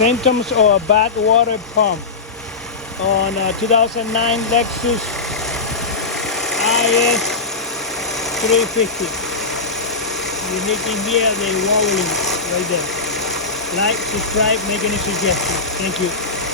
Symptoms of a bad water pump on 2009 Lexus Es350. You need to hear the wobbling right there. Like, subscribe, make any suggestions. Thank you.